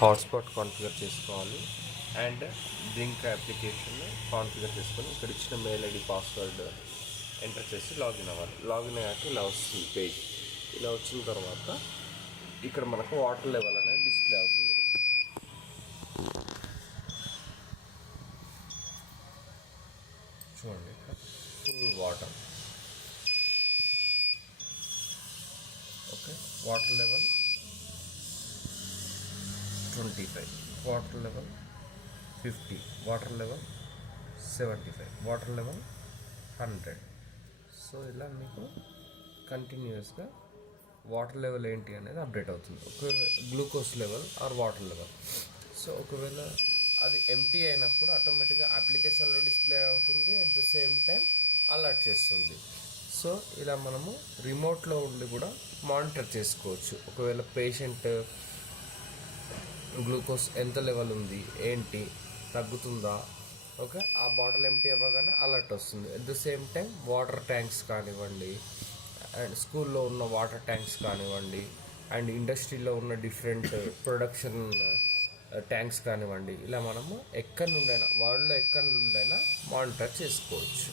Hotspot configure చేసుకోవాలి and blink application configure చేసుకొని ఇక్కడ ఇచ్చిన మెయిల్ ఐడి పాస్వర్డ్ ఎంటర్ చేసి లాగిన్ అవ్వాలి. లాగిన్ అయ్యాక ఇలా వస్తుంది పేజ్. ఇలా వచ్చిన తర్వాత ఇక్కడ మనకు వాటర్ లెవెల్ అనేది డిస్ప్లే అవుతుంది. చూడండి full water. Okay, water level 25, water level 50, water level 75, water level 100. So ఇలా మీకు కంటిన్యూస్గా వాటర్ లెవెల్ ఏంటి అనేది అప్డేట్ అవుతుంది. ఒకవేళ glucose level or water level. So ఒకవేళ అది ఎంటీ అయినప్పుడు ఆటోమేటిక్గా అప్లికేషన్లో డిస్ప్లే అవుతుంది, at the same time alert చేస్తుంది. సో ఇలా మనము రిమోట్లో ఉండి కూడా మానిటర్ చేసుకోవచ్చు. ఒకవేళ పేషెంట్ గ్లూకోజ్ ఎంత లెవెల్ ఉంది, ఏంటి తగ్గుతుందా, ఓకే, ఆ బాటిల్ ఎంటీ అవ్వగానే అలర్ట్ వస్తుంది. At the same time water tanks కానివ్వండి, అండ్ స్కూల్లో ఉన్న వాటర్ ట్యాంక్స్ కానివ్వండి, అండ్ ఇండస్ట్రీలో ఉన్న డిఫరెంట్ ప్రొడక్షన్ ట్యాంక్స్ కానివ్వండి, ఇలా మనము ఎక్కడి నుండైనా వరల్డ్లో ఎక్కడి నుండైనా మానిటర్ చేసుకోవచ్చు.